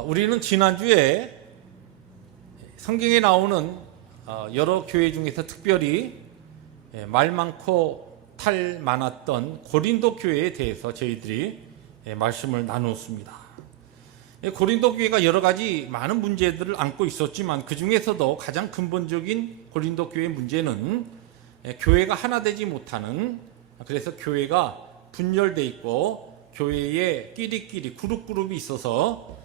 우리는 지난주에 성경에 나오는 여러 교회 중에서 특별히 말 많고 탈 많았던 고린도 교회에 대해서 저희들이 말씀을 나누었습니다. 고린도 교회가 여러 가지 많은 문제들을 안고 있었지만 그 중에서도 가장 근본적인 고린도 교회의 문제는 교회가 하나 되지 못하는, 그래서 교회가 분열되어 있고 교회에 끼리끼리 그룹이 있어서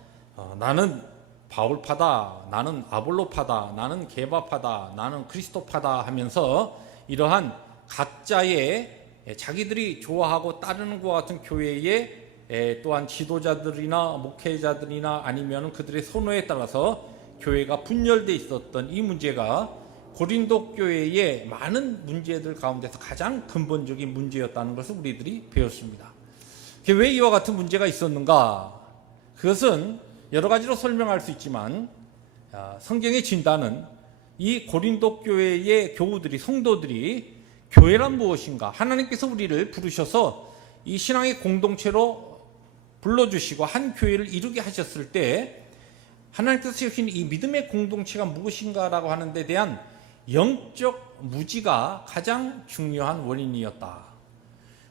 나는 바울파다, 나는 아볼로파다, 나는 게바파다, 나는 그리스도파다 하면서 이러한 각자의 자기들이 좋아하고 따르는 것 같은 교회에 또한 지도자들이나 목회자들이나 아니면 그들의 선호에 따라서 교회가 분열되어 있었던 이 문제가 고린도 교회의 많은 문제들 가운데서 가장 근본적인 문제였다는 것을 우리들이 배웠습니다. 왜 이와 같은 문제가 있었는가? 그것은 여러 가지로 설명할 수 있지만 성경의 진단은 이 고린도 교회의 교우들이, 성도들이 교회란 무엇인가, 하나님께서 우리를 부르셔서 이 신앙의 공동체로 불러주시고 한 교회를 이루게 하셨을 때 하나님께서 세우신 이 믿음의 공동체가 무엇인가라고 하는 데 대한 영적 무지가 가장 중요한 원인이었다.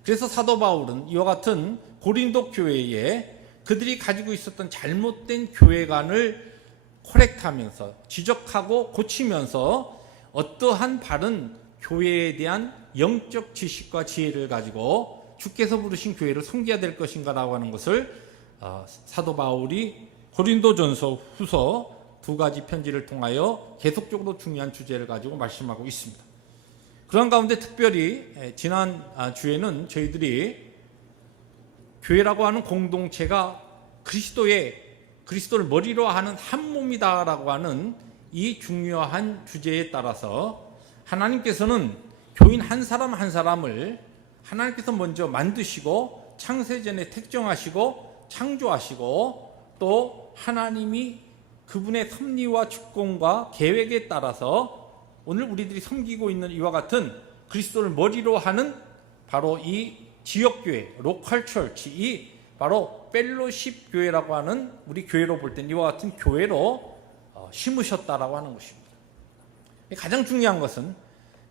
그래서 사도 바울은 이와 같은 고린도 교회에 그들이 가지고 있었던 잘못된 교회관을 코렉트하면서 지적하고 고치면서 어떠한 바른 교회에 대한 영적 지식과 지혜를 가지고 주께서 부르신 교회를 섬겨야 될 것인가라고 하는 것을 사도 바울이 고린도전서 후서 두 가지 편지를 통하여 계속적으로 중요한 주제를 가지고 말씀하고 있습니다. 그런 가운데 특별히 지난 주에는 저희들이 교회라고 하는 공동체가 그리스도를 머리로 하는 한 몸이다라고 하는 이 중요한 주제에 따라서 하나님께서는 교인 한 사람 한 사람을 하나님께서 먼저 만드시고 창세전에 택정하시고 창조하시고 또 하나님이 그분의 섭리와 주권과 계획에 따라서 오늘 우리들이 섬기고 있는 이와 같은 그리스도를 머리로 하는 바로 이 지역교회, 로컬 철치, 이 바로 펠로십 교회라고 하는 우리 교회로 볼 땐 이와 같은 교회로 심으셨다라고 하는 것입니다. 가장 중요한 것은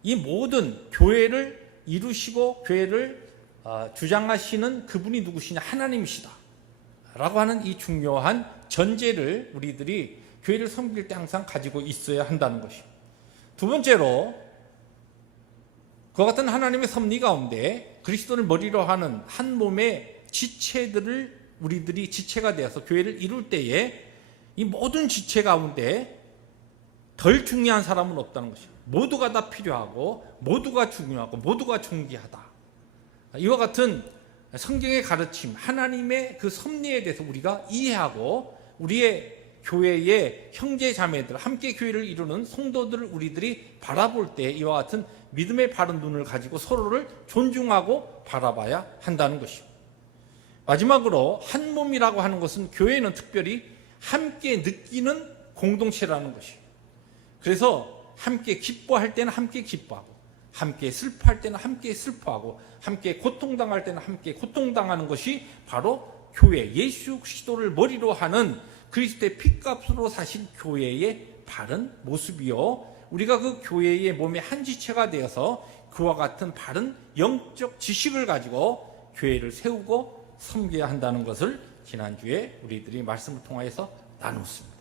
이 모든 교회를 이루시고 교회를 주장하시는 그분이 누구시냐, 하나님이시다 라고 하는 이 중요한 전제를 우리들이 교회를 섬길 때 항상 가지고 있어야 한다는 것입니다. 두 번째로 그와 같은 하나님의 섭리 가운데 그리스도를 머리로 하는 한 몸의 지체들을 우리들이 지체가 되어서 교회를 이룰 때에 이 모든 지체 가운데 덜 중요한 사람은 없다는 것입니다. 모두가 다 필요하고 모두가 중요하고 모두가 존귀하다. 이와 같은 성경의 가르침, 하나님의 그 섭리에 대해서 우리가 이해하고 우리의 교회의 형제 자매들, 함께 교회를 이루는 성도들을 우리들이 바라볼 때 이와 같은 믿음의 바른 눈을 가지고 서로를 존중하고 바라봐야 한다는 것입니다. 마지막으로 한 몸이라고 하는 것은 교회는 특별히 함께 느끼는 공동체라는 것이에요. 그래서 함께 기뻐할 때는 함께 기뻐하고, 함께 슬퍼할 때는 함께 슬퍼하고, 함께 고통당할 때는 함께 고통당하는 것이 바로 교회, 예수 그리스도를 머리로 하는 그리스도의 피값으로 사신 교회의 바른 모습이요, 우리가 그 교회의 몸의 한 지체가 되어서 그와 같은 바른 영적 지식을 가지고 교회를 세우고 섬겨야 한다는 것을 지난주에 우리들이 말씀을 통하여서 나눴습니다.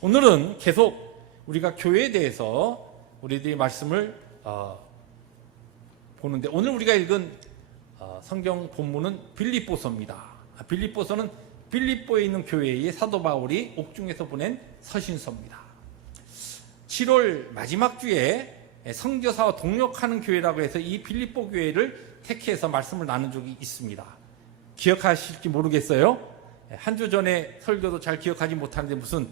오늘은 계속 우리가 교회에 대해서 우리들이 말씀을 보는데, 오늘 우리가 읽은 성경 본문은 빌립보서입니다. 빌립보서는 빌립보에 있는 교회의 사도 바울이 옥중에서 보낸 서신서입니다. 7월 마지막 주에 선교사와 동역하는 교회라고 해서 이 빌립보 교회를 택해서 말씀을 나눈 적이 있습니다. 기억하실지 모르겠어요. 한 주 전에 설교도 잘 기억하지 못하는데 무슨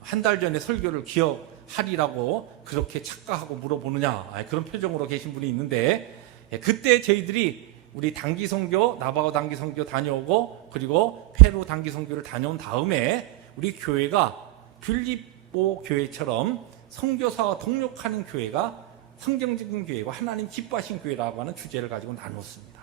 한 달 전에 설교를 기억하리라고 그렇게 착각하고 물어보느냐, 그런 표정으로 계신 분이 있는데, 그때 저희들이 우리 단기 선교, 나바고 단기 선교 다녀오고 그리고 페루 단기 선교를 다녀온 다음에 우리 교회가 빌립보 교회처럼 선교사와 동역하는 교회가 성경적인 교회와 하나님 기뻐하신 교회라고 하는 주제를 가지고 나눴습니다.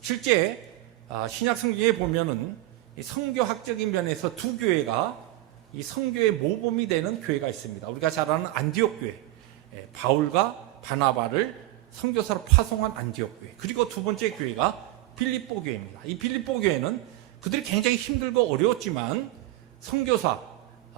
실제 신약 성경에 보면은 성교학적인 면에서 두 교회가 이 성교의 모범이 되는 교회가 있습니다. 우리가 잘 아는 안디옥 교회, 바울과 바나바를 선교사로 파송한 안디옥 교회. 그리고 두 번째 교회가 빌립보 교회입니다. 이 빌립보 교회는 그들이 굉장히 힘들고 어려웠지만 선교사,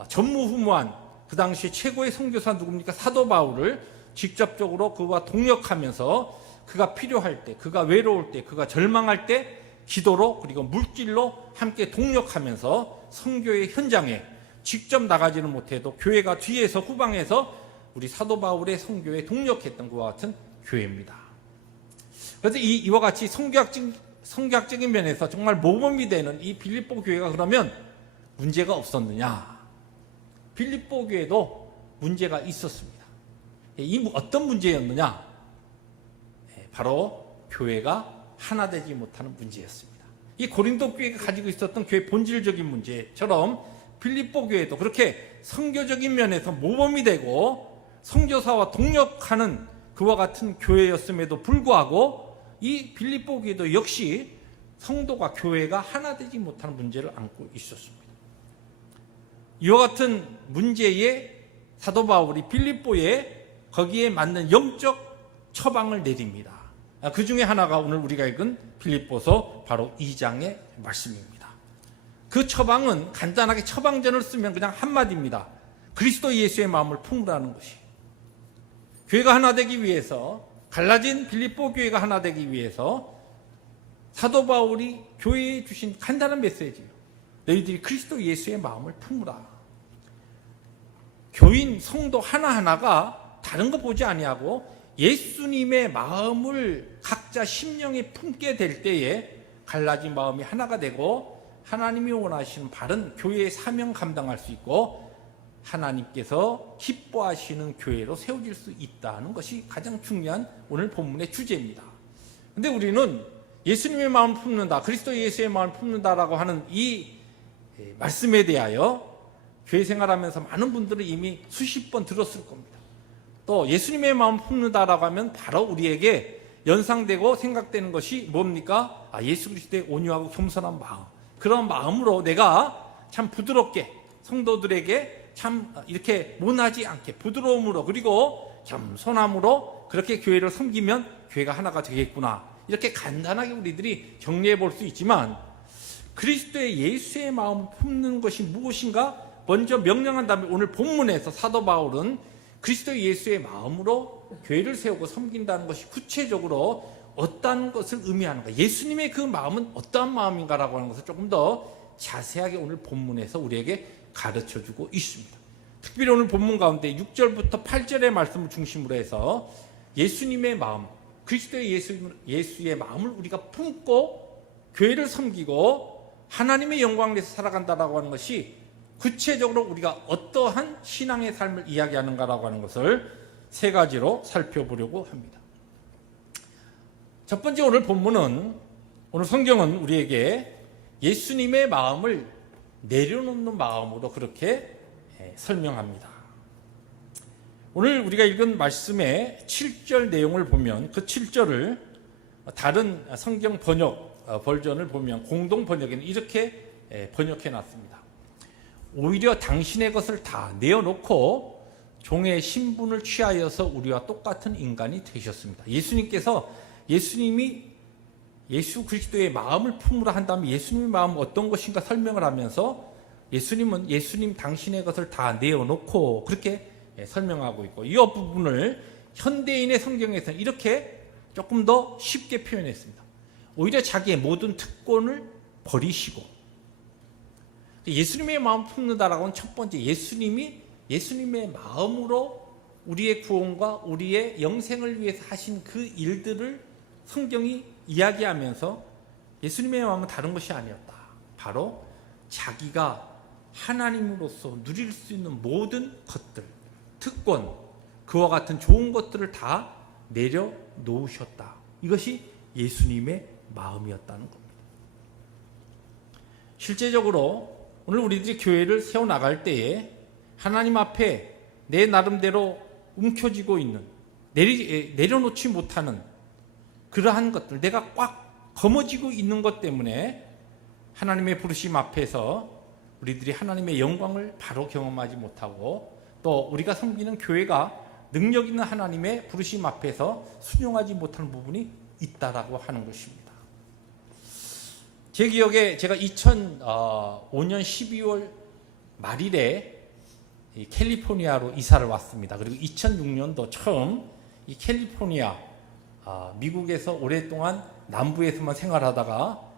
전무후무한 그 당시 최고의 선교사 누굽니까? 사도 바울을 직접적으로 그와 동역하면서 그가 필요할 때, 그가 외로울 때, 그가 절망할 때 기도로 그리고 물질로 함께 동역하면서 선교의 현장에 직접 나가지는 못해도 교회가 뒤에서 후방에서 우리 사도 바울의 선교에 동력했던 것과 같은 교회입니다. 그래서 이와 같이 성교학적인 면에서 정말 모범이 되는 이 빌립보 교회가 그러면 문제가 없었느냐? 빌립보 교회도 문제가 있었습니다. 이 어떤 문제였느냐? 바로 교회가 하나 되지 못하는 문제였습니다. 이 고린도 교회가 가지고 있었던 교회 본질적인 문제처럼 빌립보 교회도 그렇게 선교적인 면에서 모범이 되고 선교사와 동역하는 그와 같은 교회였음에도 불구하고 이 빌립보 교회도 역시 성도가 교회가 하나 되지 못하는 문제를 안고 있었습니다. 이와 같은 문제에 사도 바울이 빌립보에 거기에 맞는 영적 처방을 내립니다. 그 중에 하나가 오늘 우리가 읽은 빌립보서 바로 2장의 말씀입니다. 그 처방은 간단하게 처방전을 쓰면 그냥 한마디입니다. 그리스도 예수의 마음을 품으라는 것이. 교회가 하나 되기 위해서, 갈라진 빌립보 교회가 하나 되기 위해서 사도 바울이 교회에 주신 간단한 메시지예요. 너희들이 그리스도 예수의 마음을 품으라. 교인 성도 하나하나가 다른 거 보지 아니하고 예수님의 마음을 각자 심령에 품게 될 때에 갈라진 마음이 하나가 되고 하나님이 원하시는 바른 교회의 사명 감당할 수 있고 하나님께서 기뻐하시는 교회로 세워질 수 있다는 것이 가장 중요한 오늘 본문의 주제입니다. 그런데 우리는 예수님의 마음을 품는다, 그리스도 예수의 마음을 품는다라고 하는 이 말씀에 대하여 교회 생활하면서 많은 분들은 이미 수십 번 들었을 겁니다. 또 예수님의 마음을 품는다라고 하면 바로 우리에게 연상되고 생각되는 것이 뭡니까? 예수 그리스도의 온유하고 겸손한 마음. 그런 마음으로 내가 참 부드럽게 성도들에게 참 이렇게 모나지 않게 부드러움으로 그리고 겸손함으로 그렇게 교회를 섬기면 교회가 하나가 되겠구나. 이렇게 간단하게 우리들이 정리해 볼 수 있지만 그리스도의 예수의 마음을 품는 것이 무엇인가 먼저 명령한 다음에 오늘 본문에서 사도 바울은 그리스도 예수의 마음으로 교회를 세우고 섬긴다는 것이 구체적으로 어떠한 것을 의미하는가, 예수님의 그 마음은 어떠한 마음인가라고 하는 것을 조금 더 자세하게 오늘 본문에서 우리에게 가르쳐주고 있습니다. 특별히 오늘 본문 가운데 6절부터 8절의 말씀을 중심으로 해서 예수님의 마음, 그리스도의 예수의 마음을 우리가 품고 교회를 섬기고 하나님의 영광을 위해서 살아간다라고 하는 것이 구체적으로 우리가 어떠한 신앙의 삶을 이야기하는가라고 하는 것을 세 가지로 살펴보려고 합니다. 첫 번째 오늘 본문은, 오늘 성경은 우리에게 예수님의 마음을 내려놓는 마음으로 그렇게 설명합니다. 오늘 우리가 읽은 말씀의 7절 내용을 보면 그 7절을 다른 성경 번역 버전을 보면 공동 번역에는 이렇게 번역해 놨습니다. 오히려 당신의 것을 다 내어놓고 종의 신분을 취하여서 우리와 똑같은 인간이 되셨습니다. 예수님이 예수 그리스도의 마음을 품으라 한 다음에 예수님의 마음은 어떤 것인가 설명을 하면서 예수님은 예수님 당신의 것을 다 내어놓고 그렇게 설명하고 있고, 이 부분을 현대인의 성경에서는 이렇게 조금 더 쉽게 표현했습니다. 오히려 자기의 모든 특권을 버리시고, 예수님의 마음을 품는다라고 하는 첫 번째, 예수님의 마음으로 우리의 구원과 우리의 영생을 위해서 하신 그 일들을 성경이 이야기하면서 예수님의 마음은 다른 것이 아니었다. 바로 자기가 하나님으로서 누릴 수 있는 모든 것들, 특권, 그와 같은 좋은 것들을 다 내려놓으셨다. 이것이 예수님의 마음이었다는 겁니다. 실제적으로 오늘 우리들이 교회를 세워나갈 때에 하나님 앞에 내 나름대로 움켜쥐고 있는, 내려놓지 못하는 그러한 것들, 내가 꽉 거머쥐고 있는 것 때문에 하나님의 부르심 앞에서 우리들이 하나님의 영광을 바로 경험하지 못하고 또 우리가 섬기는 교회가 능력 있는 하나님의 부르심 앞에서 순종하지 못하는 부분이 있다라고 하는 것입니다. 제 기억에 제가 2005년 12월 말일에 캘리포니아로 이사를 왔습니다. 그리고 2006년도 처음 이 캘리포니아, 미국에서 오랫동안 남부에서만 생활하다가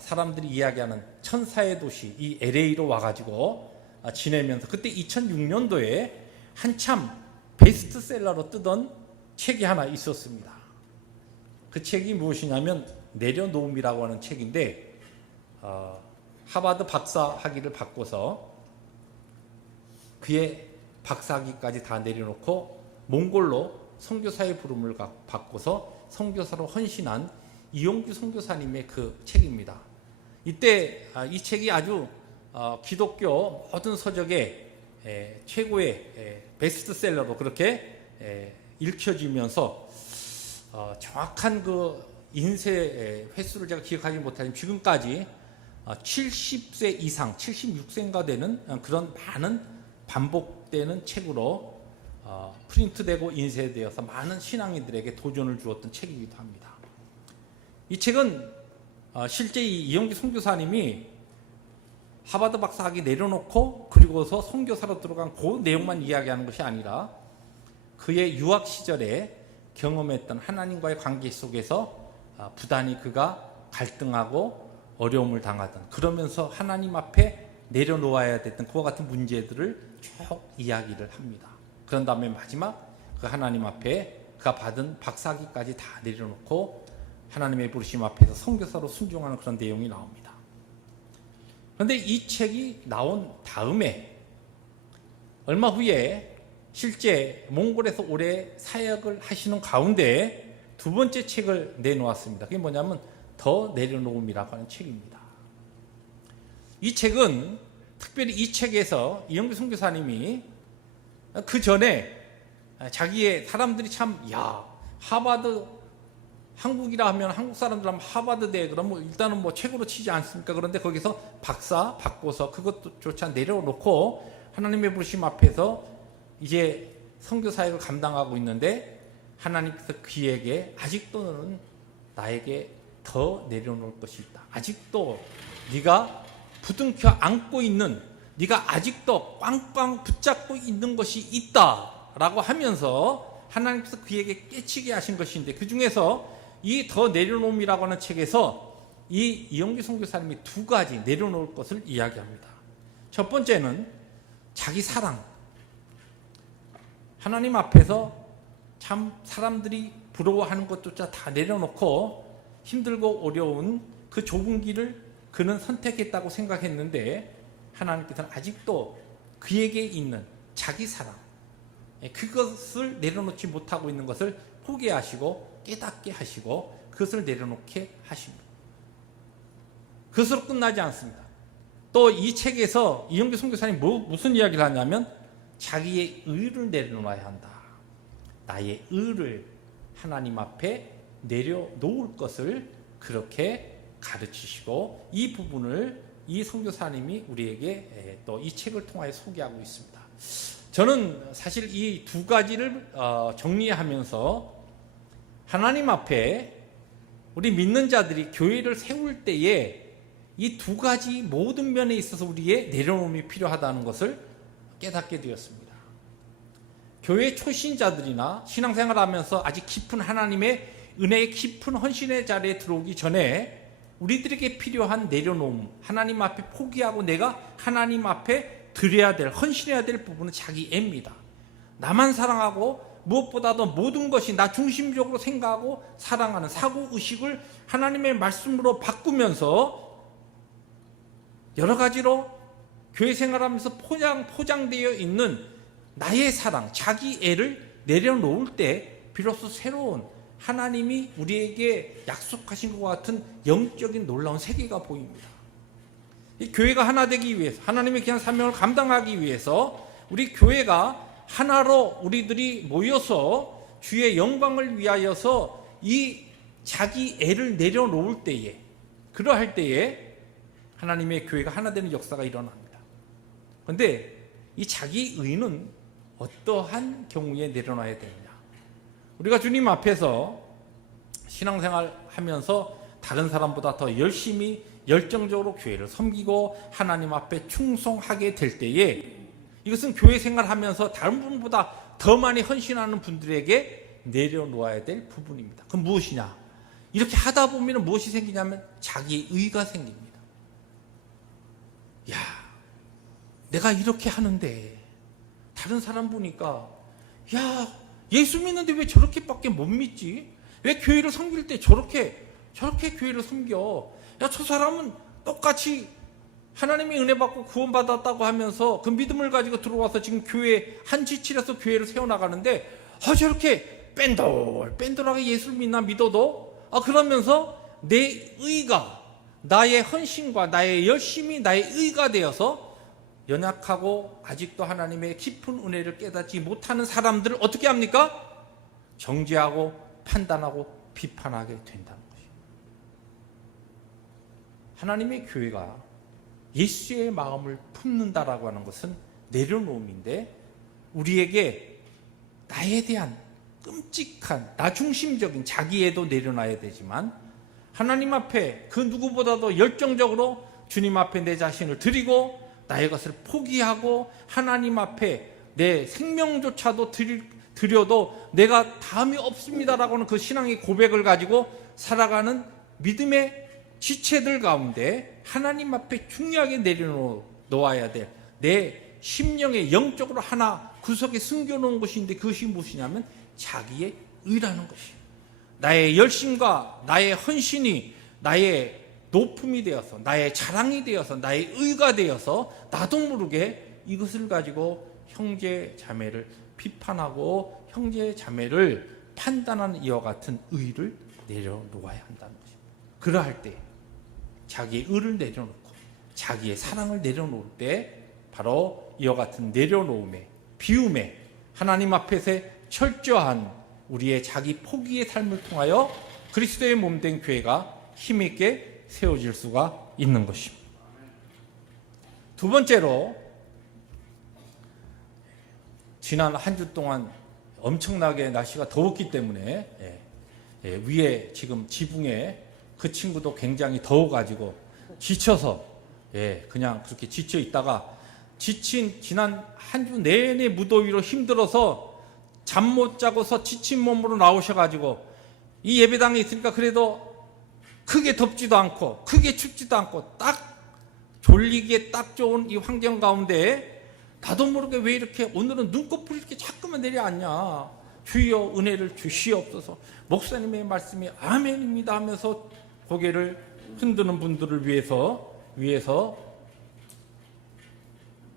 사람들이 이야기하는 천사의 도시 이 LA로 와가지고 지내면서 그때 2006년도에 한참 베스트셀러로 뜨던 책이 하나 있었습니다. 그 책이 무엇이냐면 내려놓음이라고 하는 책인데 하버드 박사학위를 받고서 그의 박사학위까지 다 내려놓고 몽골로 선교사의 부름을 받고서 선교사로 헌신한 이용규 선교사님의 그 책입니다. 이때 이 책이 아주 기독교 모든 서적의 최고의 베스트셀러로 그렇게 읽혀지면서 정확한 그 인쇄 횟수를 제가 기억하지 못하지만 지금까지 70세 이상, 76세인가 되는 그런 많은 반복되는 책으로 프린트되고 인쇄되어서 많은 신앙인들에게 도전을 주었던 책이기도 합니다. 이 책은 실제 이용기 선교사님이 하버드 박사학위 내려놓고 그리고서 선교사로 들어간 그 내용만 이야기하는 것이 아니라 그의 유학 시절에 경험했던 하나님과의 관계 속에서 부단히 그가 갈등하고 어려움을 당하던 그러면서 하나님 앞에 내려놓아야 됐던 그와 같은 문제들을 쭉 이야기를 합니다. 그런 다음에 마지막 그 하나님 앞에 그가 받은 박사학위까지 다 내려놓고 하나님의 부르심 앞에서 선교사로 순종하는 그런 내용이 나옵니다. 그런데 이 책이 나온 다음에 얼마 후에 실제 몽골에서 오래 사역을 하시는 가운데 두 번째 책을 내놓았습니다. 그게 뭐냐면 더 내려놓음이라고 하는 책입니다. 이 책은 특별히 이 책에서 이영규 선교사님이 그 전에 자기의 사람들이 참 하버드 한국이라 하면 한국 사람들 하면 하버드대 그럼 뭐 일단은 뭐 최고로 치지 않습니까? 그런데 거기서 박사 받고서 그것조차 내려놓고 하나님의 부르심 앞에서 이제 선교 사역을 감당하고 있는데 하나님께서 그에게 아직도는 나에게 더 내려놓을 것이 있다. 아직도 네가 부둥켜 안고 있는 네가 아직도 꽝꽝 붙잡고 있는 것이 있다라고 하면서 하나님께서 그에게 깨치게 하신 것인데 그 중에서 이 더 내려놓음이라고 하는 책에서 이 이용기 선교사님이 두 가지 내려놓을 것을 이야기합니다. 첫 번째는 자기 사랑. 하나님 앞에서 참 사람들이 부러워하는 것조차 다 내려놓고 힘들고 어려운 그 좁은 길을 그는 선택했다고 생각했는데 하나님께서는 아직도 그에게 있는 자기 사랑 그것을 내려놓지 못하고 있는 것을 포기하시고 깨닫게 하시고 그것을 내려놓게 하십니다. 그것으로 끝나지 않습니다. 또 이 책에서 이영규 선교사님 무슨 이야기를 하냐면 자기의 의를 내려놓아야 한다. 나의 의를 하나님 앞에 내려놓을 것을 그렇게 가르치시고 이 부분을 이 선교사님이 우리에게 또 이 책을 통하여 소개하고 있습니다. 저는 사실 이 두 가지를 정리하면서 하나님 앞에 우리 믿는 자들이 교회를 세울 때에 이 두 가지 모든 면에 있어서 우리의 내려놓음이 필요하다는 것을 깨닫게 되었습니다. 교회 초신자들이나 신앙생활하면서 아직 깊은 하나님의 은혜의 깊은 헌신의 자리에 들어오기 전에 우리들에게 필요한 내려놓음, 하나님 앞에 포기하고 내가 하나님 앞에 드려야 될, 헌신해야 될 부분은 자기 애입니다. 나만 사랑하고 무엇보다도 모든 것이 나 중심적으로 생각하고 사랑하는 사고의식을 하나님의 말씀으로 바꾸면서 여러 가지로 교회 생활하면서 포장되어 있는 나의 사랑, 자기 애를 내려놓을 때 비로소 새로운 하나님이 우리에게 약속하신 것 같은 영적인 놀라운 세계가 보입니다. 이 교회가 하나 되기 위해서 하나님의 귀한 사명을 감당하기 위해서 우리 교회가 하나로 우리들이 모여서 주의 영광을 위하여서 이 자기 애를 내려놓을 때에 그러할 때에 하나님의 교회가 하나 되는 역사가 일어납니다. 그런데 이 자기 의는 어떠한 경우에 내려놔야 되느냐? 우리가 주님 앞에서 신앙생활 하면서 다른 사람보다 더 열심히 열정적으로 교회를 섬기고 하나님 앞에 충성하게 될 때에, 이것은 교회 생활하면서 다른 분보다 더 많이 헌신하는 분들에게 내려놓아야 될 부분입니다. 그럼 무엇이냐? 이렇게 하다 보면 무엇이 생기냐면 자기의가 생깁니다. 야, 내가 이렇게 하는데 다른 사람 보니까, 야, 예수 믿는데 왜 저렇게밖에 못 믿지? 왜 교회를 섬길 때 저렇게 교회를 섬겨? 야, 저 사람은 똑같이 하나님의 은혜 받고 구원받았다고 하면서 그 믿음을 가지고 들어와서 지금 교회 한 지칠에서 교회를 세워나가는데, 저렇게 뺀돌하게 예수를 믿어도 그러면서 내 의가, 나의 헌신과 나의 열심이 나의 의가 되어서 연약하고 아직도 하나님의 깊은 은혜를 깨닫지 못하는 사람들을 어떻게 합니까? 정죄하고 판단하고 비판하게 된다는 것입니다. 하나님의 교회가 예수의 마음을 품는다라고 하는 것은 내려놓음인데, 우리에게 나에 대한 끔찍한 나 중심적인 자기애도 내려놔야 되지만, 하나님 앞에 그 누구보다도 열정적으로 주님 앞에 내 자신을 드리고 나의 것을 포기하고 하나님 앞에 내 생명조차도 드려도 내가 다음이 없습니다라고 하는 그 신앙의 고백을 가지고 살아가는 믿음의 지체들 가운데 하나님 앞에 중요하게 내려놓아야 될 내 심령의 영적으로 하나 구석에 숨겨놓은 것이 있는데, 그것이 무엇이냐면 자기의 의라는 것이에요. 나의 열심과 나의 헌신이 나의 높음이 되어서, 나의 자랑이 되어서, 나의 의가 되어서 나도 모르게 이것을 가지고 형제 자매를 비판하고 형제 자매를 판단하는 이와 같은 의를 내려놓아야 한다는 것입니다. 그러할 때 자기의 의를 내려놓고 자기의 사랑을 내려놓을 때, 바로 이와 같은 내려놓음에, 비움에 하나님 앞에서의 철저한 우리의 자기 포기의 삶을 통하여 그리스도의 몸된 교회가 힘있게 세워질 수가 있는 것입니다. 두 번째로, 지난 한 주 동안 엄청나게 날씨가 더웠기 때문에 위에 지금 지붕에 그 친구도 굉장히 더워가지고 지쳐서 그냥 그렇게 지쳐 있다가, 지난 한 주 내내 무더위로 힘들어서 잠 못 자고서 지친 몸으로 나오셔가지고 이 예배당에 있으니까 그래도 크게 덥지도 않고 크게 춥지도 않고 딱 졸리기에 딱 좋은 이 환경 가운데 나도 모르게 왜 이렇게 오늘은 눈꺼풀이 이렇게 자꾸만 내려앉냐, 주여 은혜를 주시옵소서, 목사님의 말씀이 아멘입니다 하면서 고개를 흔드는 분들을 위해서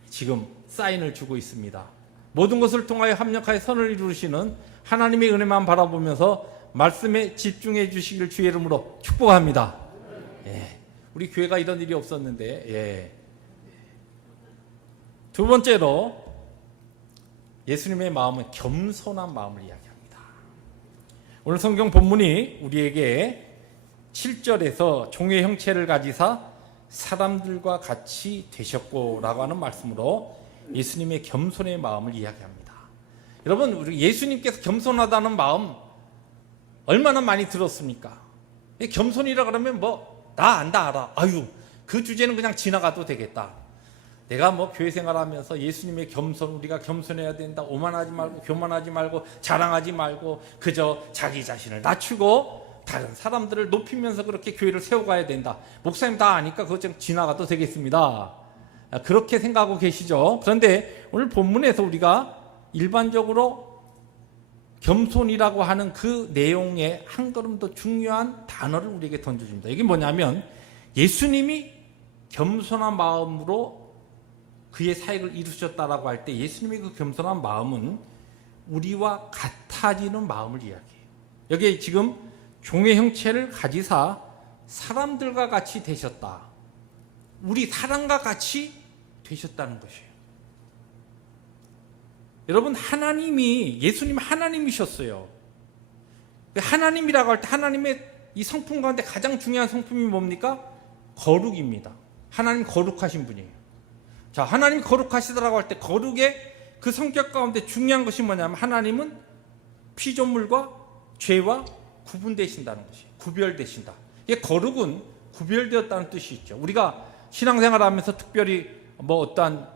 지금 사인을 주고 있습니다. 모든 것을 통하여 합력하여 선을 이루시는 하나님의 은혜만 바라보면서 말씀에 집중해 주시길 주의 이름으로 축복합니다. 우리 교회가 이런 일이 없었는데. 두 번째로, 예수님의 마음은 겸손한 마음을 이야기합니다. 오늘 성경 본문이 우리에게 7절에서 종의 형체를 가지사 사람들과 같이 되셨고 라고 하는 말씀으로 예수님의 겸손의 마음을 이야기합니다. 여러분, 우리 예수님께서 겸손하다는 마음 얼마나 많이 들었습니까? 겸손이라 그러면 나 안다 알아, 그 주제는 그냥 지나가도 되겠다. 내가 교회 생활하면서 예수님의 겸손, 우리가 겸손해야 된다, 오만하지 말고 교만하지 말고 자랑하지 말고 그저 자기 자신을 낮추고 다른 사람들을 높이면서 그렇게 교회를 세워가야 된다, 목사님 다 아니까 그거 좀 지나가도 되겠습니다, 그렇게 생각하고 계시죠? 그런데 오늘 본문에서 우리가 일반적으로 겸손이라고 하는 그 내용의 한 걸음 더 중요한 단어를 우리에게 던져줍니다. 이게 뭐냐면, 예수님이 겸손한 마음으로 그의 사역을 이루셨다라고 할 때 예수님의 그 겸손한 마음은 우리와 같아지는 마음을 이야기해요. 여기에 지금 종의 형체를 가지사 사람들과 같이 되셨다, 우리 사람과 같이 되셨다는 것이에요. 여러분, 예수님 하나님이셨어요. 하나님이라고 할 때 하나님의 이 성품 가운데 가장 중요한 성품이 뭡니까? 거룩입니다. 하나님 거룩하신 분이에요. 자, 하나님 거룩하시다라고 할 때 거룩의 그 성격 가운데 중요한 것이 뭐냐면 하나님은 피조물과 죄와 구분되신다는 것이, 구별되신다. 이게 거룩은 구별되었다는 뜻이 있죠. 우리가 신앙생활하면서 특별히 어떠한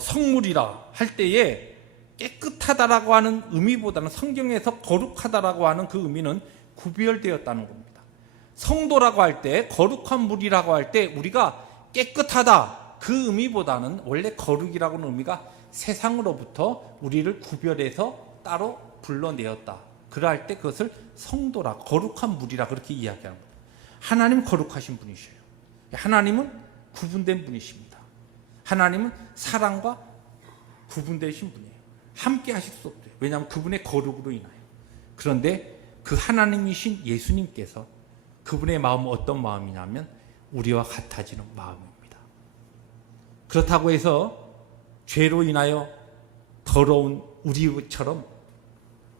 성물이라 할 때에 깨끗하다라고 하는 의미보다는 성경에서 거룩하다라고 하는 그 의미는 구별되었다는 겁니다. 성도라고 할 때, 거룩한 물이라고 할 때 우리가 깨끗하다 그 의미보다는 원래 거룩이라고 하는 의미가 세상으로부터 우리를 구별해서 따로 불러내었다. 그럴 때 그것을 성도라, 거룩한 물이라 그렇게 이야기하는 겁니다. 하나님 거룩하신 분이셔요. 하나님은 구분된 분이십니다. 하나님은 사랑과 구분되신 분이에요. 함께 하실 수 없대요. 왜냐하면 그분의 거룩으로 인하여. 그런데 그 하나님이신 예수님께서 그분의 마음은 어떤 마음이냐면 우리와 같아지는 마음입니다. 그렇다고 해서 죄로 인하여 더러운 우리처럼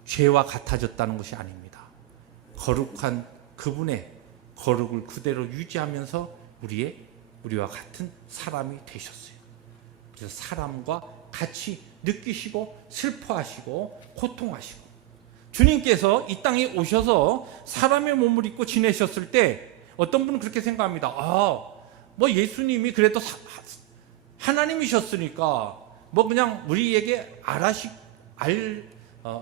죄와 같아졌다는 것이 아닙니다. 거룩한 그분의 거룩을 그대로 유지하면서 우리와 같은 사람이 되셨어요. 그래서 사람과 같이 느끼시고 슬퍼하시고 고통하시고, 주님께서 이 땅에 오셔서 사람의 몸을 입고 지내셨을 때 어떤 분은 그렇게 생각합니다. 예수님이 그래도 하나님이셨으니까 그냥 우리에게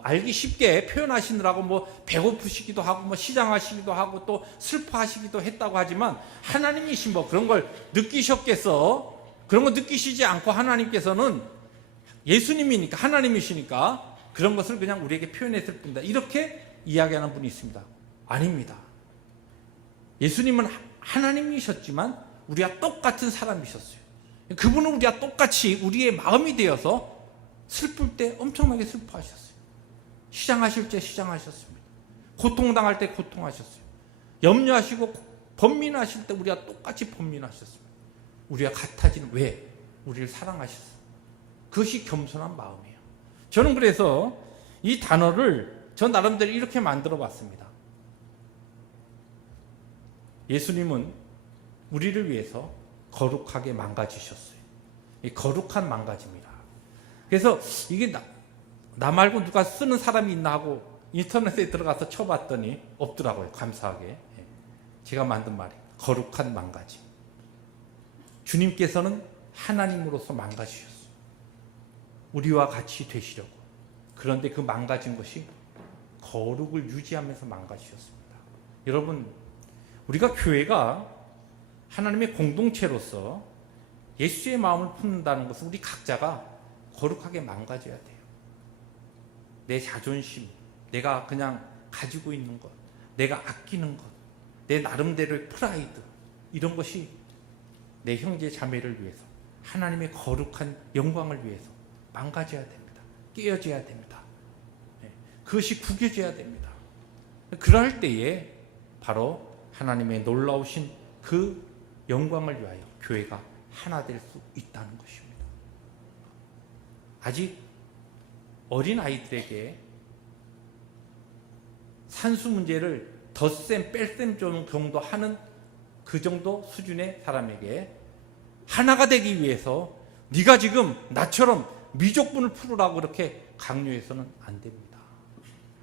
알기 쉽게 표현하시느라고 배고프시기도 하고 시장하시기도 하고 또 슬퍼하시기도 했다고 하지만 하나님이신 그런 걸 느끼셨겠어? 그런 거 느끼시지 않고 하나님께서는 예수님이니까, 하나님이시니까 그런 것을 그냥 우리에게 표현했을 뿐이다. 이렇게 이야기하는 분이 있습니다. 아닙니다. 예수님은 하나님이셨지만 우리와 똑같은 사람이셨어요. 그분은 우리와 똑같이 우리의 마음이 되어서 슬플 때 엄청나게 슬퍼하셨어요. 시장하실 때 시장하셨습니다. 고통당할 때 고통하셨어요. 염려하시고 번민하실 때 우리와 똑같이 번민하셨습니다. 우리와 같아지는, 왜? 우리를 사랑하셨어요. 그것이 겸손한 마음이에요. 저는 그래서 이 단어를 저 나름대로 이렇게 만들어 봤습니다. 예수님은 우리를 위해서 거룩하게 망가지셨어요. 이 거룩한 망가짐이라. 그래서 이게 나 말고 누가 쓰는 사람이 있나 하고 인터넷에 들어가서 쳐봤더니 없더라고요. 감사하게. 제가 만든 말이에요. 거룩한 망가짐. 주님께서는 하나님으로서 망가지셨어요. 우리와 같이 되시려고. 그런데 그 망가진 것이 거룩을 유지하면서 망가지셨습니다. 여러분, 우리가 교회가 하나님의 공동체로서 예수의 마음을 품는다는 것은 우리 각자가 거룩하게 망가져야 돼요. 내 자존심, 내가 그냥 가지고 있는 것, 내가 아끼는 것, 내 나름대로의 프라이드, 이런 것이 내 형제 자매를 위해서, 하나님의 거룩한 영광을 위해서 망가져야 됩니다. 깨어져야 됩니다. 그것이 구겨져야 됩니다. 그럴 때에 바로 하나님의 놀라우신 그 영광을 위하여 교회가 하나 될 수 있다는 것입니다. 아직 어린 아이들에게 산수 문제를 덧셈 뺄셈 정도 하는 그 정도 수준의 사람에게 하나가 되기 위해서 네가 지금 나처럼 미적분을 풀으라고 그렇게 강요해서는 안 됩니다.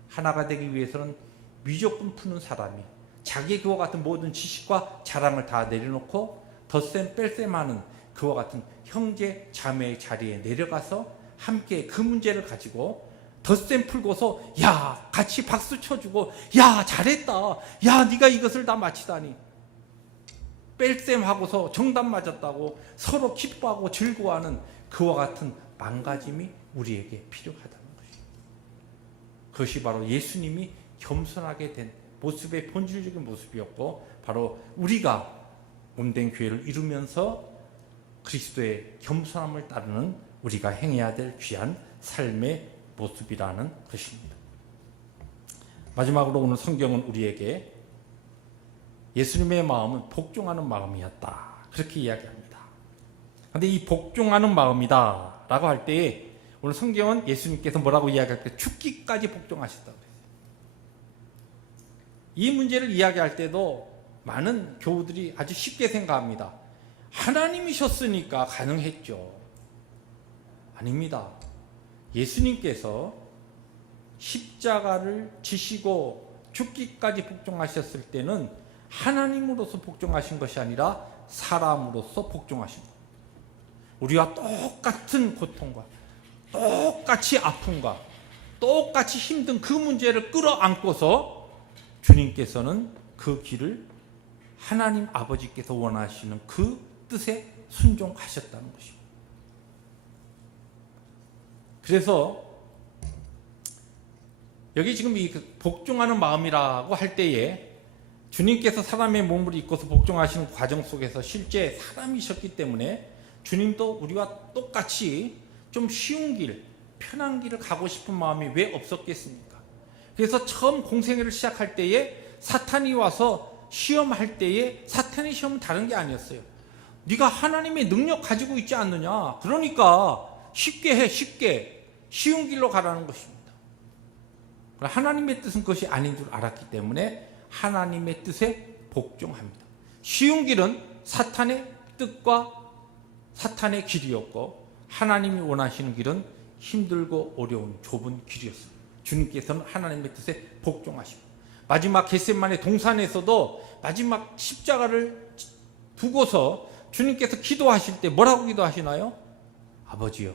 하나가 되기 위해서는 미적분 푸는 사람이 자기 그와 같은 모든 지식과 자랑을 다 내려놓고 덧셈 뺄셈하는 그와 같은 형제 자매의 자리에 내려가서 함께 그 문제를 가지고 덧셈 풀고서 야 같이 박수 쳐주고 야 잘했다, 야 네가 이것을 다 마치다니, 뺄셈하고서 정답 맞았다고 서로 기뻐하고 즐거워하는 그와 같은 망가짐이 우리에게 필요하다는 것입니다. 그것이 바로 예수님이 겸손하게 된 모습의 본질적인 모습이었고, 바로 우리가 몸된 교회를 이루면서 그리스도의 겸손함을 따르는 우리가 행해야 될 귀한 삶의 모습이라는 것입니다. 마지막으로 오늘 성경은 우리에게 예수님의 마음은 복종하는 마음이었다, 그렇게 이야기합니다. 그런데 이 복종하는 마음이다 라고 할 때에 오늘 성경은 예수님께서 뭐라고 이야기할 때 죽기까지 복종하셨다고 했어요. 이 문제를 이야기할 때도 많은 교우들이 아주 쉽게 생각합니다. 하나님이셨으니까 가능했죠. 아닙니다. 예수님께서 십자가를 지시고 죽기까지 복종하셨을 때는 하나님으로서 복종하신 것이 아니라 사람으로서 복종하신 것. 우리와 똑같은 고통과 똑같이 아픔과 똑같이 힘든 그 문제를 끌어안고서 주님께서는 그 길을 하나님 아버지께서 원하시는 그 뜻에 순종하셨다는 것입니다. 그래서 여기 지금 이 복종하는 마음이라고 할 때에 주님께서 사람의 몸을 입고서 복종하시는 과정 속에서 실제 사람이셨기 때문에 주님도 우리와 똑같이 좀 쉬운 길, 편한 길을 가고 싶은 마음이 왜 없었겠습니까? 그래서 처음 공생애를 시작할 때에 사탄이 와서 시험할 때에 사탄의 시험은 다른 게 아니었어요. 네가 하나님의 능력 가지고 있지 않느냐? 그러니까 쉽게 해, 쉽게. 쉬운 길로 가라는 것입니다. 하나님의 뜻은 그것이 아닌 줄 알았기 때문에 하나님의 뜻에 복종합니다. 쉬운 길은 사탄의 뜻과 사탄의 길이었고 하나님이 원하시는 길은 힘들고 어려운 좁은 길이었습니다. 주님께서는 하나님의 뜻에 복종하십니다. 마지막 겟세마네 동산에서도 마지막 십자가를 두고서 주님께서 기도하실 때 뭐라고 기도하시나요? 아버지요,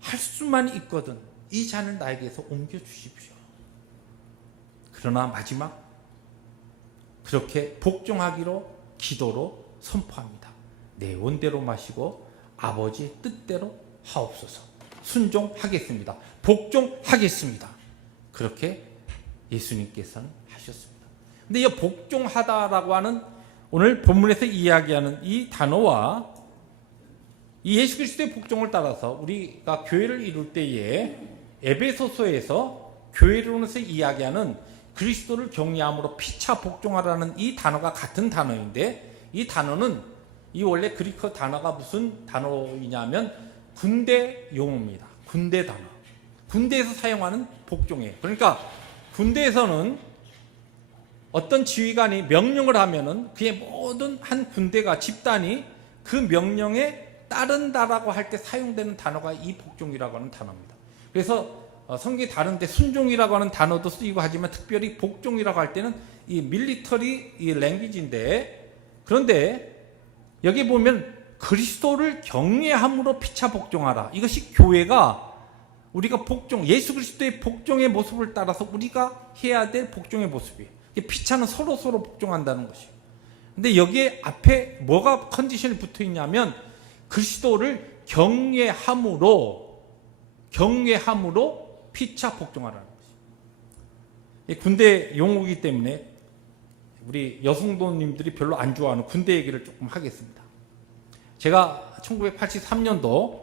할 수만 있거든 이 잔을 나에게서 옮겨주십시오. 그러나 마지막 그렇게 복종하기로 기도로 선포합니다. 내 원대로 마시고 아버지 뜻대로 하옵소서. 순종하겠습니다. 복종하겠습니다. 그렇게 예수님께서는 하셨습니다. 근데 이 복종하다라고 하는 오늘 본문에서 이야기하는 이 단어와 이 예수 그리스도의 복종을 따라서 우리가 교회를 이룰 때에 에베소서에서 교회론에서 이야기하는 그리스도를 경외함으로 피차 복종하라는 이 단어가 같은 단어인데 이 단어는 이 원래 그리크 단어가 무슨 단어이냐면 군대 용어입니다. 군대 단어. 군대에서 사용하는 복종이에요. 그러니까 군대에서는 어떤 지휘관이 명령을 하면은 그의 모든 한 군대가 집단이 그 명령에 따른다라고 할 때 사용되는 단어가 이 복종이라고 하는 단어입니다. 그래서 성경에 다른데 순종이라고 하는 단어도 쓰이고 하지만 특별히 복종이라고 할 때는 이 밀리터리 이 랭귀지인데 그런데 여기 보면 그리스도를 경외함으로 피차 복종하라. 이것이 교회가 우리가 복종, 예수 그리스도의 복종의 모습을 따라서 우리가 해야 될 복종의 모습이에요. 피차는 서로 복종한다는 것이에요. 근데 여기에 앞에 뭐가 컨디션이 붙어 있냐면 그리스도를 경외함으로 피차 복종하라는 것이에요. 군대 용어이기 때문에 우리 여성도님들이 별로 안 좋아하는 군대 얘기를 조금 하겠습니다. 제가 1983년도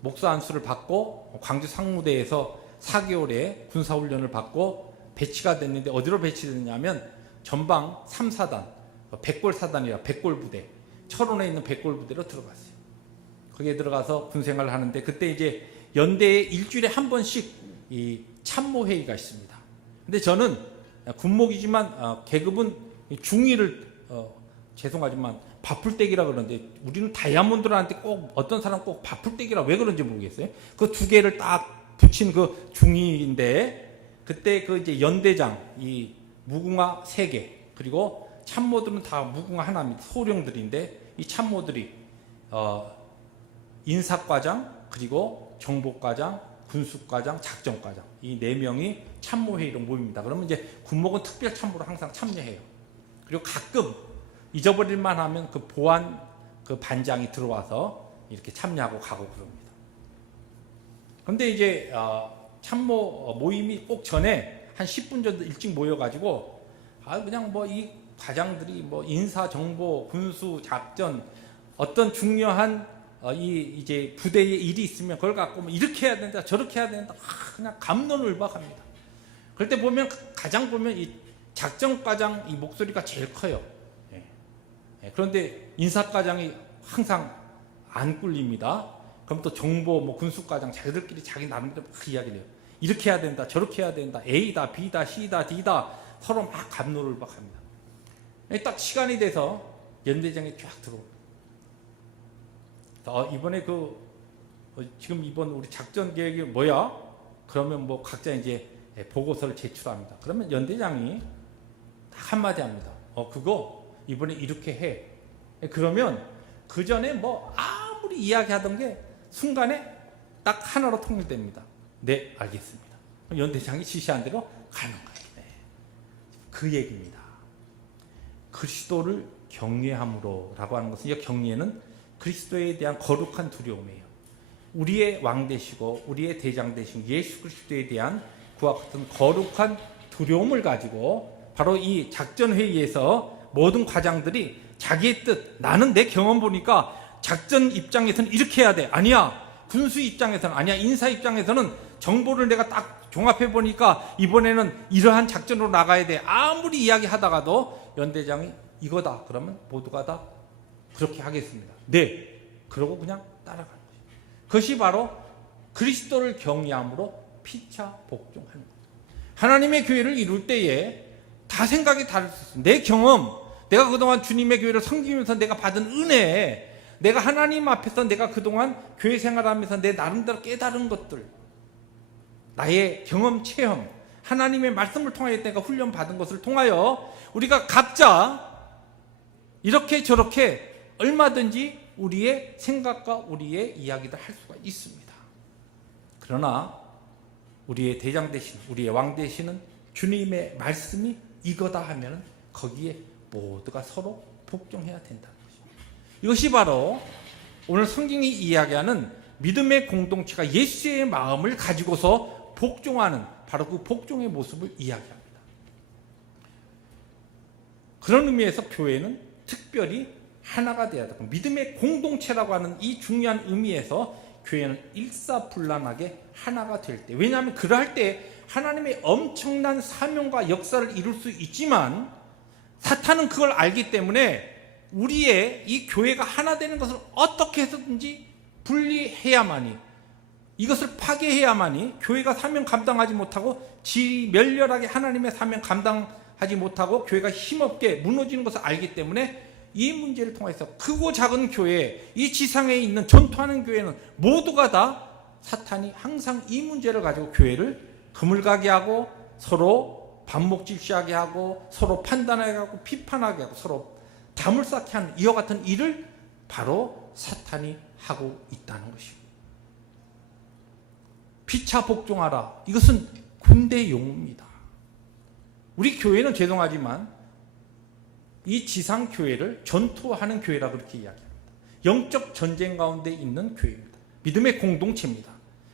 목사 안수를 받고 광주 상무대에서 4개월의 군사훈련을 받고 배치가 됐는데 어디로 배치됐냐면 전방 3사단, 백골사단이라 백골부대, 철원에 있는 백골부대로 들어갔어요. 거기에 들어가서 군생활을 하는데 그때 이제 연대에 일주일에 한 번씩 이 참모회의가 있습니다. 근데 저는 군목이지만 계급은 중위를 죄송하지만 바풀떼기라 그러는데 우리는 다이아몬드라는데 꼭 어떤 사람 꼭 바풀떼기라 왜 그런지 모르겠어요. 그 두 개를 딱 붙인 그 중위인데 그때 그 이제 연대장 이 무궁화 3개 그리고 참모들은 다 무궁화 하나입니다. 소령들인데 이 참모들이 인사과장 그리고 정보과장 군수과장 작전과장 이 4명이 참모회의로 모입니다. 그러면 이제 군목은 특별 참모로 항상 참여해요. 그리고 가끔 잊어버릴만 하면 그 보안 그 반장이 들어와서 이렇게 참여하고 가고 그럽니다. 그런데 이제 참모 모임이 꼭 전에 한 10분 정도 일찍 모여가지고 그냥 뭐 이 과장들이 뭐 인사, 정보, 군수, 작전 어떤 중요한 이 이제 부대에 일이 있으면 그걸 갖고 뭐 이렇게 해야 된다, 저렇게 해야 된다, 그냥 갑론을박합니다. 그럴 때 보면 가장 보면 이 작전과장 이 목소리가 제일 커요. 그런데 인사과장이 항상 안 꿀립니다. 그럼 또 정보, 뭐 군수과장 자기들끼리 자기 나름대로 막 이야기를 해요. 이렇게 해야 된다, 저렇게 해야 된다, A다, B다, C다, D다 서로 막 갑론을박합니다. 딱 시간이 돼서 연대장에 쫙 들어옵니다. 이번에 지금 이번 우리 작전 계획이 뭐야? 그러면 뭐 각자 이제 보고서를 제출합니다. 그러면 연대장이 딱 한마디 합니다. 그거 이번에 이렇게 해. 그러면 그 전에 뭐 아무리 이야기하던 게 순간에 딱 하나로 통일됩니다. 네, 알겠습니다. 연대장이 지시한 대로 가는 거예요. 네. 그 얘기입니다. 그리스도를 경외함으로라고 하는 것은, 이 경외는 그리스도에 대한 거룩한 두려움이에요. 우리의 왕 되시고 우리의 대장 되신 예수 그리스도에 대한 그와 같은 거룩한 두려움을 가지고 바로 이 작전회의에서 모든 과장들이 자기의 뜻, 나는 내 경험 보니까 작전 입장에서는 이렇게 해야 돼. 아니야. 군수 입장에서는 아니야. 인사 입장에서는 정보를 내가 딱 종합해 보니까 이번에는 이러한 작전으로 나가야 돼. 아무리 이야기하다가도 연대장이 이거다. 그러면 모두가 다 그렇게 하겠습니다. 네. 그러고 그냥 따라가는 거예요. 그것이 바로 그리스도를 경외함으로 피차 복종하는 거예요. 하나님의 교회를 이룰 때에 다 생각이 다를 수 있어요. 내 경험, 내가 그동안 주님의 교회를 섬기면서 내가 받은 은혜, 내가 하나님 앞에서 내가 그동안 교회 생활하면서 내 나름대로 깨달은 것들, 나의 경험, 체험, 하나님의 말씀을 통하여 내가 훈련 받은 것을 통하여 우리가 각자 이렇게 저렇게 얼마든지 우리의 생각과 우리의 이야기를 할 수가 있습니다. 그러나 우리의 대장 되신, 우리의 왕 되시는 주님의 말씀이 이거다 하면 거기에 모두가 서로 복종해야 된다는 것입니다. 이것이 바로 오늘 성경이 이야기하는 믿음의 공동체가 예수의 마음을 가지고서 복종하는 바로 그 복종의 모습을 이야기합니다. 그런 의미에서 교회는 특별히 하나가 되어야 되고, 믿음의 공동체라고 하는 이 중요한 의미에서 교회는 일사불란하게 하나가 될 때, 왜냐하면 그럴 때 하나님의 엄청난 사명과 역사를 이룰 수 있지만 사탄은 그걸 알기 때문에 우리의 이 교회가 하나 되는 것을 어떻게 해서든지 분리해야만이, 이것을 파괴해야만이 교회가 사명 감당하지 못하고 멸렬하게 하나님의 사명 감당하지 못하고 교회가 힘없게 무너지는 것을 알기 때문에 이 문제를 통해서 크고 작은 교회, 이 지상에 있는 전투하는 교회는 모두가 다 사탄이 항상 이 문제를 가지고 교회를 그물가게 하고 서로 반목질시하게 하고 서로 판단하게 하고 비판하게 하고 서로 담을 쌓게 하는 이와 같은 일을 바로 사탄이 하고 있다는 것입니다. 피차 복종하라. 이것은 군대 용어입니다. 우리 교회는 죄송하지만 이 지상 교회를 전투하는 교회라 그렇게 이야기합니다. 영적 전쟁 가운데 있는 교회입니다. 믿음의 공동체입니다.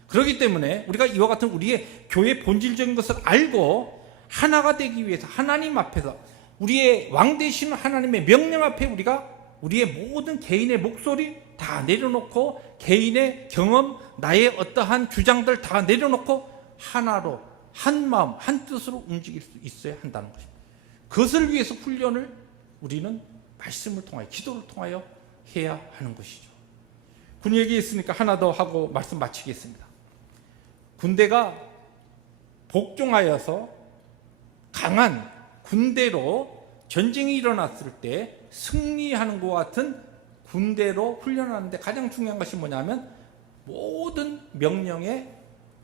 그렇기 때문에 우리가 이와 같은 우리의 교회의 본질적인 것을 알고 하나가 되기 위해서 하나님 앞에서 우리의 왕 되시는 하나님의 명령 앞에 우리가 우리의 모든 개인의 목소리 다 내려놓고 개인의 경험, 나의 어떠한 주장들 다 내려놓고 하나로 한 마음, 한 뜻으로 움직일 수 있어야 한다는 것입니다. 그것을 위해서 훈련을 우리는 말씀을 통하여, 기도를 통하여 해야 하는 것이죠. 군 얘기했으니까 하나 더 하고 말씀 마치겠습니다. 군대가 복종하여서 강한 군대로 전쟁이 일어났을 때 승리하는 것 같은 군대로 훈련하는데 가장 중요한 것이 뭐냐면 모든 명령에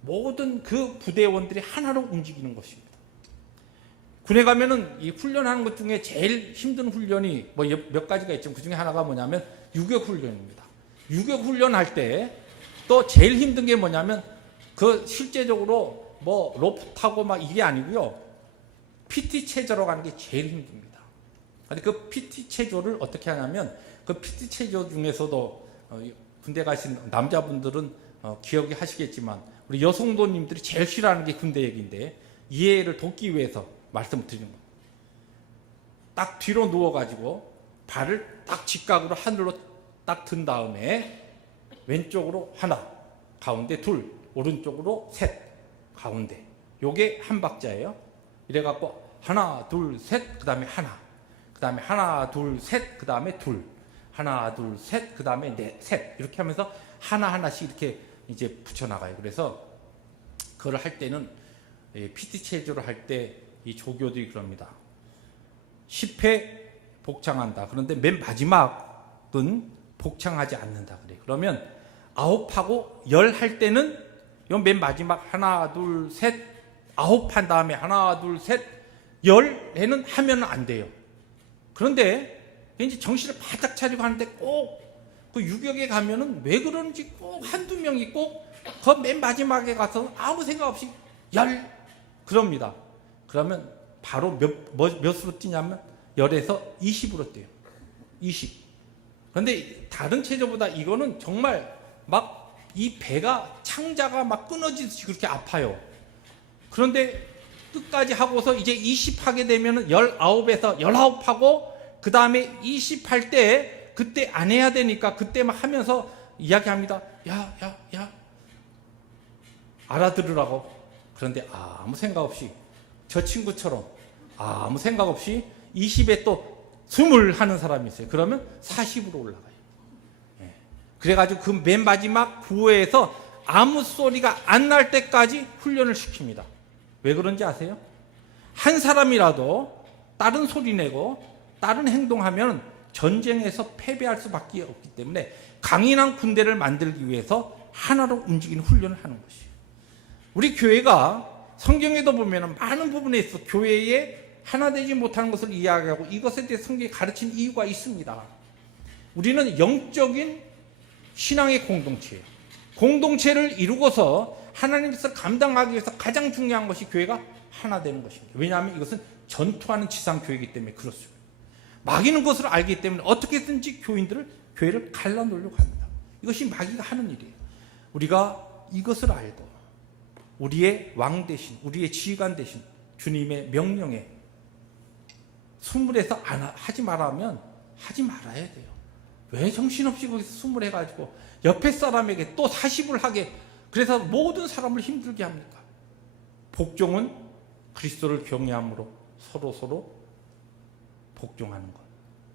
모든 그 부대원들이 하나로 움직이는 것입니다. 군에 가면은 이 훈련하는 것 중에 제일 힘든 훈련이 뭐 몇 가지가 있지만 그 중에 하나가 뭐냐면 유격 훈련입니다. 유격 훈련할 때 또 제일 힘든 게 뭐냐면 그 실제적으로 뭐 로프 타고 막 이게 아니고요. PT 체조로 가는 게 제일 힘듭니다. 근데 그 PT 체조를 어떻게 하냐면 그 PT 체조 중에서도 군대 가신 남자분들은 기억이 하시겠지만 우리 여성도님들이 제일 싫어하는 게 군대 얘기인데 이해를 돕기 위해서 말씀을 드리는 겁니다. 딱 뒤로 누워가지고 발을 딱 직각으로 하늘로 딱 든 다음에 왼쪽으로 하나, 가운데 둘, 오른쪽으로 셋, 가운데. 요게 한 박자예요. 이래갖고 하나, 둘, 셋, 그 다음에 하나. 그 다음에 하나, 둘, 셋, 그 다음에 둘. 하나, 둘, 셋, 그 다음에 넷, 셋. 이렇게 하면서 하나하나씩 이렇게 이제 붙여나가요. 그래서 그걸 할 때는 PT 체조를 할 때 이 조교들이 그럽니다. 10회 복창한다. 그런데 맨 마지막은 복창하지 않는다 그래. 그러면 9하고 10 할 때는 요 맨 마지막 하나 둘 셋 9 한 다음에 하나 둘 셋 10에는 하면 안 돼요. 그런데 이제 정신을 바짝 차리고 하는데 꼭 그 유격에 가면은 왜 그런지 꼭 한두 명이 꼭 그 맨 마지막에 가서 아무 생각 없이 10 그럽니다. 그러면 바로 몇으로 뛰냐면 10에서 20으로 뛰어요. 20. 그런데 다른 체조보다 이거는 정말 막 이 배가 창자가 막 끊어지듯이 그렇게 아파요. 그런데 끝까지 하고서 이제 20 하게 되면은 19에서 19 하고 그 다음에 20 할 때 그때 안 해야 되니까 그때 막 하면서 이야기합니다. 야 알아들으라고. 그런데 아무 생각 없이 저 친구처럼 아무 생각 없이 20에 또 20 하는 사람이 있어요. 그러면 40으로 올라가요. 그래가지고 그 맨 마지막 구호에서 아무 소리가 안 날 때까지 훈련을 시킵니다. 왜 그런지 아세요? 한 사람이라도 다른 소리 내고 다른 행동하면 전쟁에서 패배할 수밖에 없기 때문에 강인한 군대를 만들기 위해서 하나로 움직이는 훈련을 하는 것이에요. 우리 교회가 성경에도 보면 많은 부분에 있어 교회에 하나 되지 못하는 것을 이야기하고 이것에 대해 성경이 가르친 이유가 있습니다. 우리는 영적인 신앙의 공동체예요. 공동체를 이루고서 하나님의 뜻을 감당하기 위해서 가장 중요한 것이 교회가 하나 되는 것입니다. 왜냐하면 이것은 전투하는 지상교회이기 때문에 그렇습니다. 마귀는 것을 알기 때문에 어떻게든지 교회를 갈라놓으려고 합니다. 이것이 마귀가 하는 일이에요. 우리가 이것을 알고 우리의 왕 대신 우리의 지휘관 대신 주님의 명령에 순물해서 하지 말라면 하지 말아야 돼요. 왜 정신없이 거기서 20 해가지고 옆에 사람에게 또 40을 하게 그래서 모든 사람을 힘들게 합니까? 복종은 그리스도를 경외함으로 서로 복종하는 것,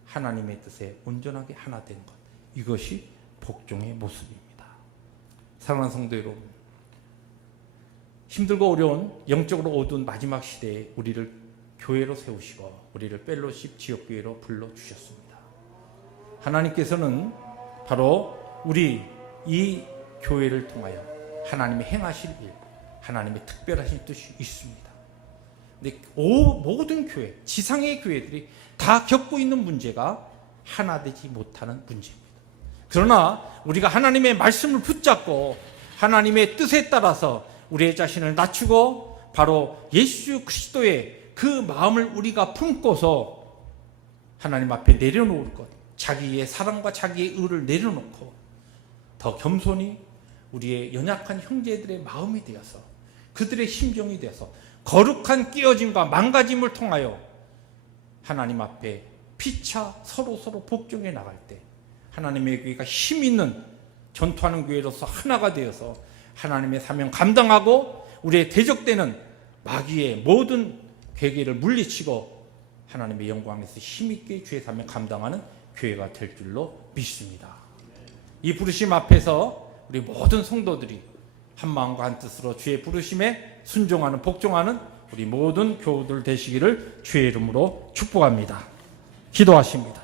하나님의 뜻에 온전하게 하나 된 것, 이것이 복종의 모습입니다. 사랑하는 성도 여러분, 힘들고 어려운 영적으로 어두운 마지막 시대에 우리를 교회로 세우시고 우리를 펠로십 지역교회로 불러주셨습니다. 하나님께서는 바로 우리 이 교회를 통하여 하나님의 행하실 일, 하나님의 특별하신 뜻이 있습니다. 근데 모든 교회, 지상의 교회들이 다 겪고 있는 문제가 하나 되지 못하는 문제입니다. 그러나 우리가 하나님의 말씀을 붙잡고 하나님의 뜻에 따라서 우리의 자신을 낮추고 바로 예수 그리스도의 그 마음을 우리가 품고서 하나님 앞에 내려놓을 것, 자기의 사랑과 자기의 의를 내려놓고 더 겸손히 우리의 연약한 형제들의 마음이 되어서 그들의 심정이 되어서 거룩한 끼어짐과 망가짐을 통하여 하나님 앞에 피차 서로 복종해 나갈 때 하나님의 교회가 힘 있는 전투하는 교회로서 하나가 되어서 하나님의 사명 감당하고 우리의 대적되는 마귀의 모든 괴계를 물리치고 하나님의 영광에서 힘있게 주의 사명 감당하는 교회가 될 줄로 믿습니다. 이 부르심 앞에서 우리 모든 성도들이 한 마음과 한 뜻으로 주의 부르심에 순종하는 복종하는 우리 모든 교우들 되시기를 주의 이름으로 축복합니다. 기도하십니다.